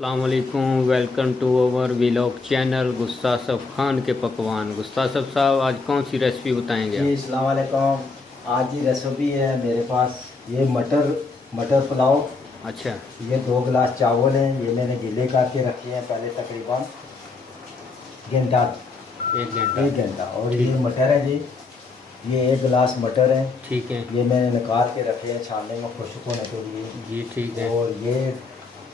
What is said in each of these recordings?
अस्सलामुअलैकुम, welcome to our vlog channel Gustasaf Khan के पकवान। गुस्तासफ साहब, आज कौन सी रेसिपी बताएंगे जी आप? अस्सलाम वालेकुम। आज की रेसिपी है मेरे पास ये मटर मटर पुलाव। अच्छा। ये 2 गिलास चावल हैं, ये मैंने गीले करके रखे हैं पहले तकरीबन घंटा, 1 घंटा। 1 घंटा। और ये ठीक। मटर है जी, ये 1 गिलास मटर है। ठीक है ये मैंने निकाल के रखे हैं छानने में खुश्क होने के जी। ठीक लिए। है। और ये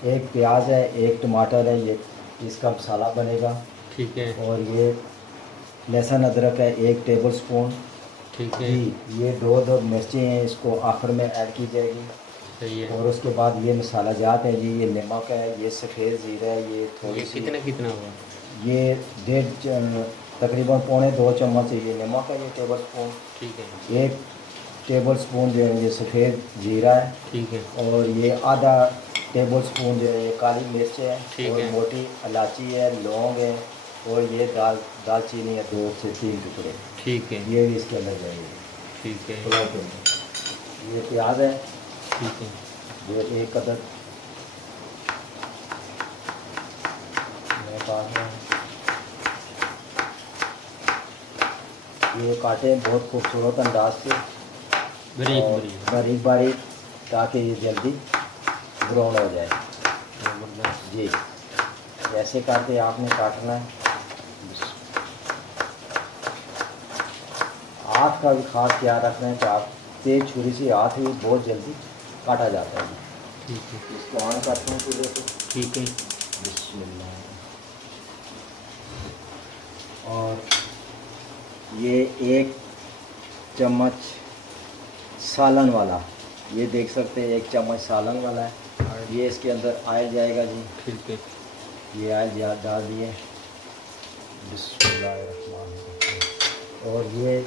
एक प्याज है, एक टमाटर है, ये इसका मसाला बनेगा। ठीक है। और ये लहसुन अदरक है 1 टेबल स्पून। ठीक है। जी, ये दो मिर्चें हैं, इसको आखिर में ऐड की जाएगी। सही है। और उसके बाद ये मसाला जात है जी, ये नमक है, ये सफ़ेद ज़ीरा है, ये थोड़ी ये सी, कितना कितना हुआ? ये तकरीबन पौने 2 चम्मच है, ये नमक है, ये टेबल स्पून। ठीक है। 1 टेबल स्पून जो है ये सफ़ेद ज़ीरा है। ठीक है। और ये आधा टेबल स्पून जो है ये काली मिर्च है। ठीक और है। मोटी इलायची है, लौंग है। और ये दालचीनी है, 2 से 3 टुकड़े, ठीक है। ये भी इसके अंदर जाएगी ठीक है। पुलाव के अंदर। ये प्याज है, ठीक है। ये एक अदद मेरे पास है। ये काटे बहुत खूबसूरत अंदाज से बारीक और बारीक। बारीक बारीक, ताकि ये जल्दी ब्राउन हो जाए। ज़बरदस्त। जी, ऐसे करके आपने काटना है। हाथ का भी खास ख्याल रखना है कि आप तेज छुरी से हाथ ही बहुत जल्दी काटा जाता है। ठीक है। इसको ऑन करते हैं चूल्हे पे। ठीक है। बिस्मिल्लाह। और ये 1 चम्मच सालन वाला, ये देख सकते हैं 1 चम्मच सालन वाला है। ये इसके अंदर आयल जाएगा जी। ठीक है। ये आयल डाल दिए। बिस्मिल्लाहिर्रहमानिर्रहीम। और ये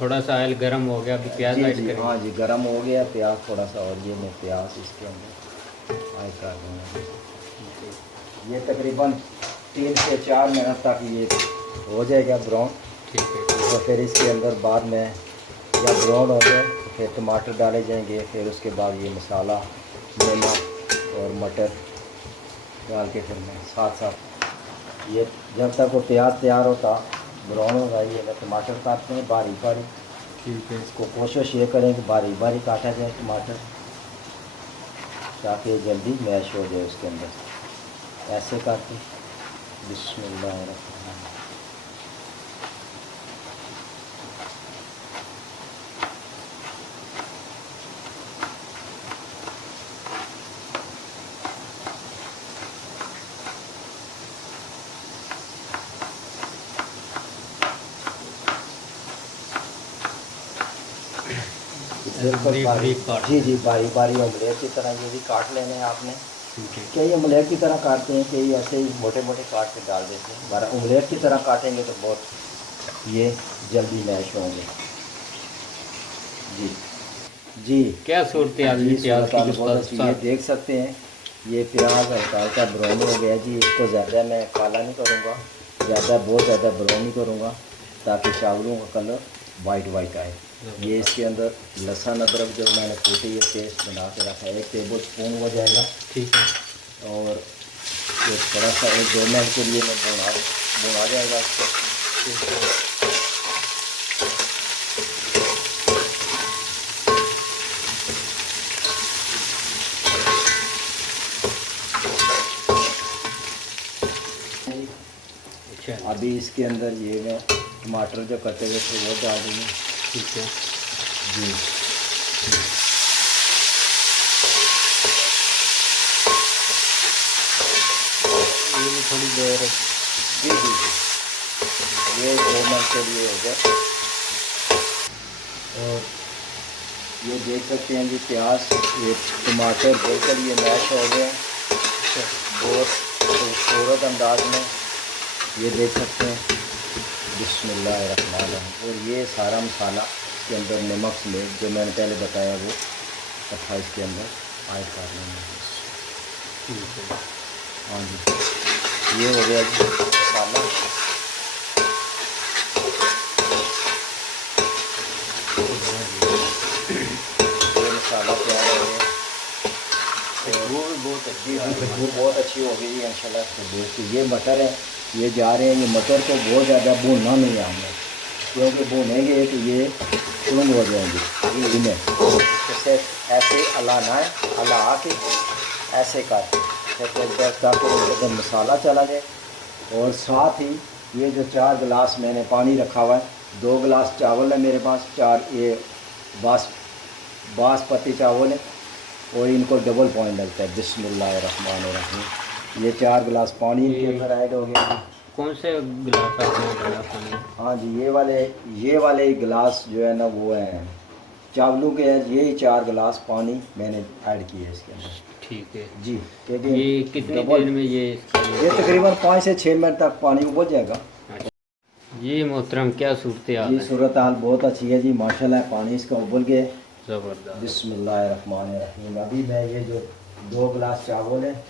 थोड़ा सा ऑयल गर्म हो गया, अभी प्याज जी ऐड जी हाँ करेंगे। जी, गरम हो गया प्याज थोड़ा सा। और ये मैं प्याज इसके अंदर ऐड कर दूँगा। ये तकरीबन 3 से 4 मिनट तक ये हो जाएगा ब्राउन। ठीक है। और फिर इसके अंदर बाद में जब ब्राउन हो जाए तो फिर टमाटर डाले जाएंगे। फिर उसके बाद ये मसाला, नमक और मटर डाल के फिर मैं साथ साथ ये जब तक वो प्याज तैयार होता ब्राउन होगा, ये मैं टमाटर काटते हैं बारीक बारीक। ठीक है। इसको कोशिश ये करें कि बारीक बारीक काटा जाए टमाटर, ताकि जल्दी मैश हो जाए उसके अंदर। ऐसे करके बिस्मिल्लाहिर्रहमानिर्रहीम। बिल्कुल बारीक बारीक, बारीक काट। जी जी, बारीक बारीक ऑमलेट की तरह ये भी काट लेने हैं आपने। ठीक है। कई ऑमलेट की तरह काटते हैं, कई ऐसे ही मोटे मोटे काट के डाल देते हैं। हमारा ऑमलेट की तरह काटेंगे तो बहुत ये जल्दी मैश होंगे। जी जी क्या सूरत हाल जी, है प्याज सूरत की हाल बहुत गुस्ताख अच्छी, ये साहब? देख सकते हैं। ये प्याज हल्का हल्का ब्राउन हो गया जी। इसको ज़्यादा मैं काला नहीं करूँगा, बहुत ज़्यादा ब्राउन नहीं करूँगा, ताकि चावलों का कलर वाइट वाइट आए। ये इसके अंदर लहसुन अदरक जो मैंने कूटी है पेस्ट बना के रखा है, 1 टेबल स्पून हो जाएगा। ठीक है। और ये थोड़ा सा 1-2 मिनट के लिए मैं भुना जाएगा इसको। ठीक है। अच्छा। अभी इसके अंदर ये मैं टमाटर जो कटे हुए थे वो डाल दूँगी। ठीक है। जी, ये भी थोड़ी देर। जी जी जी, ये 2 मिनट के लिए हो गया। और ये देख सकते हैं जी प्याज, ये टमाटर बिल्कुल ये मैश हो गया बहुत खूबसूरत अंदाज में, ये देख सकते हैं। बिस्मिल्लाहिर्रहमानिर्रहीम। और ये सारा मसाला इसके अंदर नमक समेत जो मैंने पहले बताया वो इकट्ठा इसके अंदर ऐड कर लेंगे। ठीक है। हाँ जी, ये हो गया जी मसाला। ये मसाला तैयार हो गया। वो भी बहुत बहुत अच्छी जी आ रही है खुशबू बहुत अच्छी हो गई है इंशाल्लाह खुशबू की। ये मटर है, ये जा रहे हैं, ये मटर को बहुत ज़्यादा भूनना नहीं है हमें, क्योंकि भूनेंगे तो ये सुरंग हो जाएंगे। ये इन्हें इसे ऐसे हलाना है, हला के ऐसे करके ताकि उसके अंदर मसाला चला जाए। और साथ ही ये जो 4 गिलास मैंने पानी रखा हुआ है, 2 गिलास चावल है मेरे पास, 4 ये बासमती चावल है, और इनको डबल पॉइंट लगता है। बिस्मिल्लाहिर्रहमानिर्रहीम। ये 4 गिलास पानी इनके ये अंदर ऐड हो गया जी। कौन से गिलास आपने डाला पानी? हाँ जी, ये वाले गिलास जो है ना वो है चावलों के हैं। ये 4 गिलास पानी मैंने ऐड किए है इसके अंदर ठीक है। जी, क्योंकि ये कितनी डबल देर में ये ये तकरीबन 5 से 6 मिनट तक पानी उबल जाएगा। ये मोहतरम क्या सूरत हाल जी है? सूरत हाल बहुत अच्छी है जी माशाल्लाह, पानी इसका उबल गया। ज़बरदस्त। बिस्मिल्लाहिर्रहमानिर्रहीम। अभी मैं ये जो 2 गिलास चावल है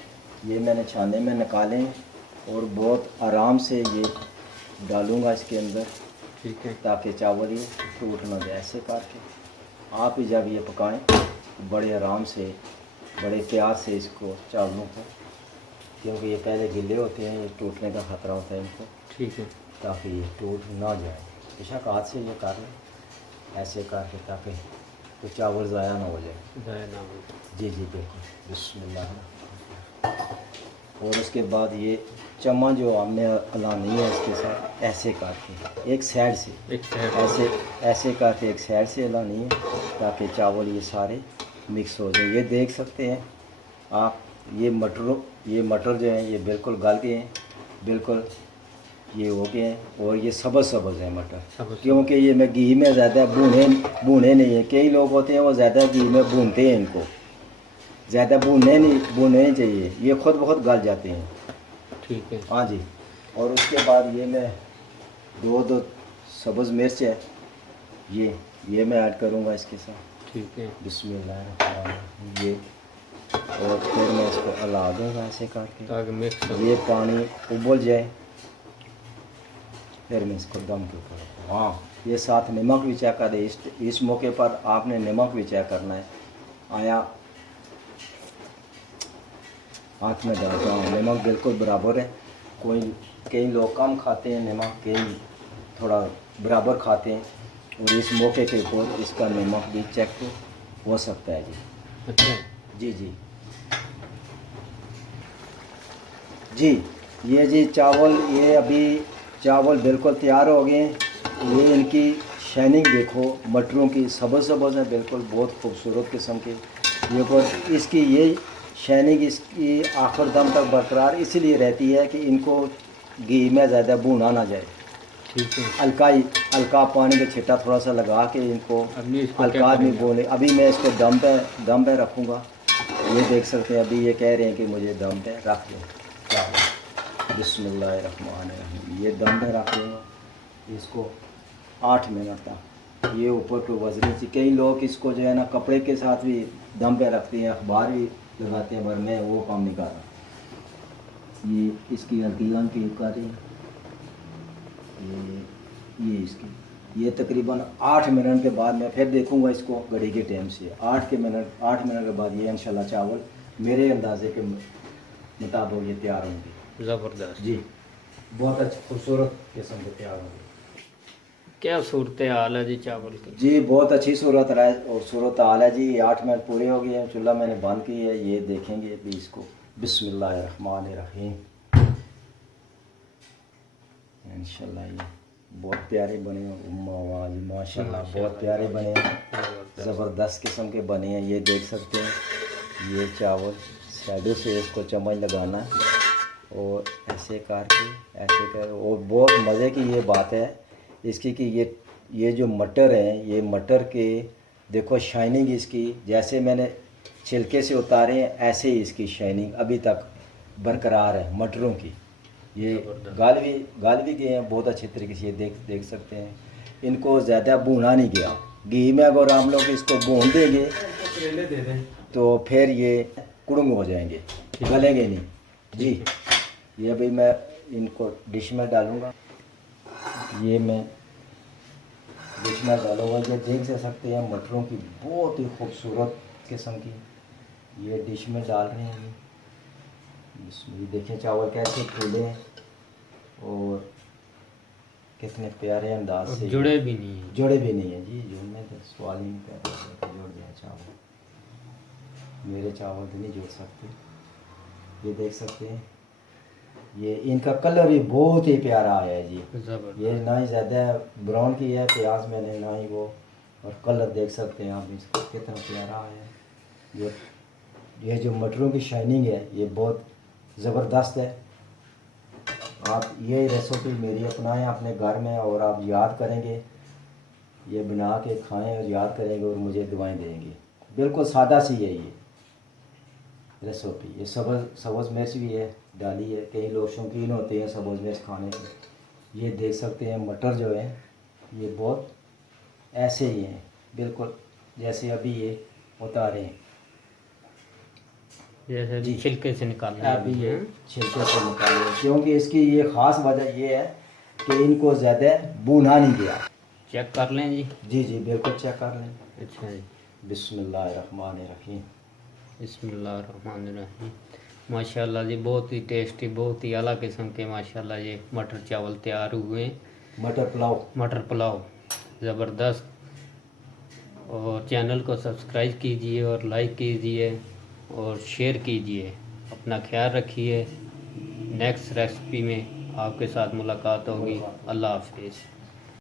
ये मैंने छाने में निकाले हैं, और बहुत आराम से ये डालूँगा इसके अंदर, ठीक है। ताकि चावल ये टूट ना जाए। ऐसे करके आप ही जब ये पकाएं बड़े आराम से, बड़े प्यार से इसको चावलों को, क्योंकि ये पहले गिले होते हैं, ये टूटने का ख़तरा होता है इनको, ठीक है। ताकि ये टूट ना जाए। बेशक हाथ से ये कर लें ऐसे करके, ताकि तो चावल ज़ाया ना हो जाए। ज़ाया ना हो। जी जी बिल्कुल। बिस्मिल्लाह। और उसके बाद ये चम्मच जो हमने हलानी है इसके साथ ऐसे करके एक साइड से, एक साइड ऐसे ऐसे करके एक साइड से हलानी है, ताकि चावल ये सारे मिक्स हो जाए। ये देख सकते हैं आप, ये मटर जो हैं ये बिल्कुल गल गए हैं, बिल्कुल ये हो गए हैं, और ये सब्ज़ हैं मटर, क्योंकि ये मैं घी में ज़्यादा भूने नहीं है। कई लोग होते हैं वो ज़्यादा घी में भूनते हैं, इनको ज़्यादा भूनने नहीं चाहिए, ये खुद बहुत गल जाते हैं। ठीक है। हाँ जी। और उसके बाद ये मैं दो सब्ज़ मिर्च है, ये मैं ऐड करूँगा इसके साथ। ठीक है। बिस्मिल्लाह। ये और फिर मैं इसको हिला दूँगा ऐसे करके, ताकि मिक्स हो। ये पानी उबल जाए, फिर मैं इसको दम पे करूँ। हाँ, ये साथ नमक भी चेक करें, इस मौके पर आपने नमक भी चेक करना है। आया हाथ में डालता हूँ, नमक बिल्कुल बराबर है। कई लोग कम खाते हैं नमक, कई थोड़ा बराबर खाते हैं, और इस मौके के ऊपर इसका नमक भी चेक हो सकता है जी। अच्छा। जी जी जी। ये जी चावल, ये अभी चावल बिल्कुल तैयार हो गए हैं। ये इनकी शाइनिंग देखो, मटरों की सब्ज़ है बिल्कुल, बहुत खूबसूरत किस्म के। ये पर इसकी ये शाइनिंग इसकी आखिर दम तक बरकरार इसलिए रहती है कि इनको घी में ज़्यादा भूना ना जाए। ठीक है। हल्का पानी का छिट्टा थोड़ा सा लगा के इनको इसको हल्का क्या आदमी करेंगे? बोले। अभी मैं इसको दम पे रखूँगा। ये देख सकते हैं, अभी ये कह रहे हैं कि मुझे दम पे रख दो चावल। बिस्मिल्लाहिर्रहमानिर्रहीम। ये दम पे रख दूँगा इसको 8 मिनट तक। ये ऊपर को वजनी से कई लोग इसको जो है ना कपड़े के साथ भी दम पे रखते हैं, अखबार भी लगाते हैं, पर मैं वो काम नहीं कर रहा। ये इसकी हल्की की कर रही है, ये इसकी, ये तकरीबन 8 मिनट के बाद मैं फिर देखूंगा इसको घड़ी के टाइम से। 8 मिनट के बाद ये इंशाल्लाह चावल मेरे अंदाजे के मुताबिक ये तैयार होंगे। ज़बरदस्त जी, बहुत अच्छा खूबसूरत किस्म के तैयार होंगे। क्या सूरत हाल है जी चावल की? जी बहुत अच्छी सूरत हाल है जी। 8 मिनट पूरे हो गए हैं, चूल्हा मैंने बंद की है। ये देखेंगे अभी इसको। बिस्मिल्लाहिर्रहमानिर्रहीम। इंशाल्लाह ये बहुत प्यारे बने हैं माशाल्लाह, बहुत प्यारे बने हैं, ज़बरदस्त किस्म के बने हैं। ये देख सकते हैं, ये चावल साइडों से इसको चम्मच लगाना है, और ऐसे करके और बहुत मज़े की ये बात है इसकी कि ये जो मटर हैं, ये मटर के देखो शाइनिंग इसकी, जैसे मैंने छिलके से उतारे हैं ऐसे ही इसकी शाइनिंग अभी तक बरकरार है मटरों की। ये गाल भी गए हैं बहुत अच्छे तरीके से। ये देख सकते हैं, इनको ज़्यादा भूना नहीं गया। घी में अगर आप लोग इसको भून देंगे तो फिर ये कुड़ुंग हो जाएंगे, गलेंगे नहीं जी। ये अभी मैं इनको डिश में डालूँगा, ये मैं डिश में डालूँगा। ये देख सकते हैं मटरों की बहुत ही खूबसूरत किस्म की, ये डिश में डाल रहे हैं। इसमें देखें चावल कैसे फूले हैं और कितने प्यारे अंदाज और से जुड़े भी नहीं हैं। जुड़े भी नहीं है जी, जुड़ने तो सवाल ही नहीं पैदा होता कि जुड़ जाए चावल। मेरे चावल तो नहीं जुड़ सकते। ये देख सकते हैं, ये इनका कलर भी बहुत ही प्यारा आया है जी। ज़बरदस्त। ये ना ही ज़्यादा ब्राउन की है प्याज मैंने, ना ही वो, और कलर देख सकते हैं आप इसका कितना प्यारा आया है। ये जो मटरों की शाइनिंग है ये बहुत ज़बरदस्त है। आप ये रेसिपी मेरी अपनाएं अपने घर में और आप याद करेंगे, ये बना के खाएं और याद करेंगे और मुझे दुआएं देंगे। बिल्कुल सादा सी है ये रेसिपी। ये सब्ज़ मिर्च भी है डाली है, कई लोग शौकीन होते हैं सब्ज़ मिर्च खाने के। ये देख सकते हैं मटर जो है ये बहुत ऐसे ही हैं, बिल्कुल जैसे अभी ये उतारे हैं जैसे जी। छिलके से निकालना है अभी ये हैं? छिलके से निकाले, क्योंकि इसकी ये ख़ास वजह ये है कि इनको ज़्यादा भुना नहीं गया। चेक कर लें जी। जी जी बिल्कुल चेक कर लें। अच्छा जी। बिस्मिल्लाहिर्रहमानिर्रहीम। बिस्मिल्लाहिर्रहमानिर्रहीम। माशाल्लाह जी, बहुत ही टेस्टी, बहुत ही आला किस्म के माशाल्लाह ये मटर चावल तैयार हुए हैं। मटर पुलाव। मटर पुलाव ज़बरदस्त। और चैनल को सब्सक्राइब कीजिए और लाइक कीजिए और शेयर कीजिए। अपना ख्याल रखिए। नेक्स्ट रेसिपी में आपके साथ मुलाकात होगी। अल्लाह हाफिज़।